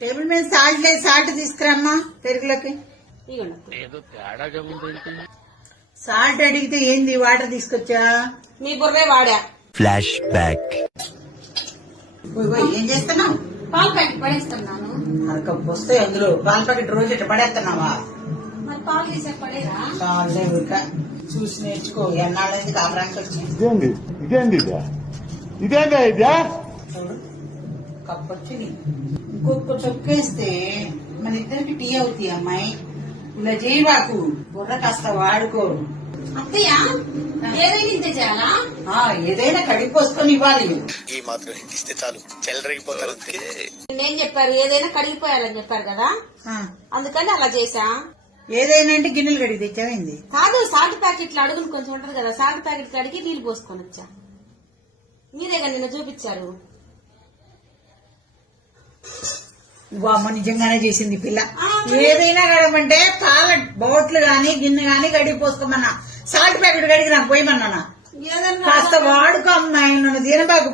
Table మీద salt లేదు, salt తీసుకురామ్మా పెరుగులోకి. Salt అడిగితే ఏంది వాటర్ తీసుకొచ్చా? నీ బుర్రే వాడా. Flash back. ఏం చేస్తున్నావు? పాల ప్యాకెట్ పడేస్తున్నాను. అరకప్పు వస్తే అందులో పాల ప్యాకెట్ రోజు ఇట్లా పడేస్తున్నావా? మరి పాలు తీసే పడేరా? చాలే ఊరిక చూసి నేర్చుకో. ఎన్నాళ్ళైంది కాపురానికి వచ్చి. చూడు కప్పు వచ్చింది, ఇంకొక చొక్కేస్తే మన ఇద్దరికి టీ అవుతాయి. అమ్మాయి ఇలా చేయబాకు, బుర్ర కాస్త వాడుకో. అత్తయ్య ఏదైనా ఇంతే చేయాలా? ఏదైనా కడిగిపోసుకొని ఇవ్వాలి. ఈ మాత్రం ఇస్తే చాలు, చెల్లరగిపోతారు. నేను చెప్పారు ఏదైనా కడిగిపోయాలని చెప్పారు కదా, అందుకని అలా చేసా. ఏదైనా అంటే గిన్నెలు కడిగి తెచ్చామైంది కాదు, సాల్ట్ ప్యాకెట్లు అడుగులు కొంచెం ఉంటది కదా, సాల్ట్ ప్యాకెట్ కడిగి నీళ్లు పోసుకొని వచ్చా. మీరే కదా నిన్న చూపించారు. అమ్మ నిజంగానే చేసింది పిల్ల. ఏదైనా కడగమంటే పాల బౌట్లు గాని గిన్నె గాని కడిగి పోసుకోమన్నా, సాల్ట్ ప్యాకెట్ కడిగి నాకు పోయమన్నా. కాస్త వాడుకో అమ్మాయి, నన్ను దీనబాకు.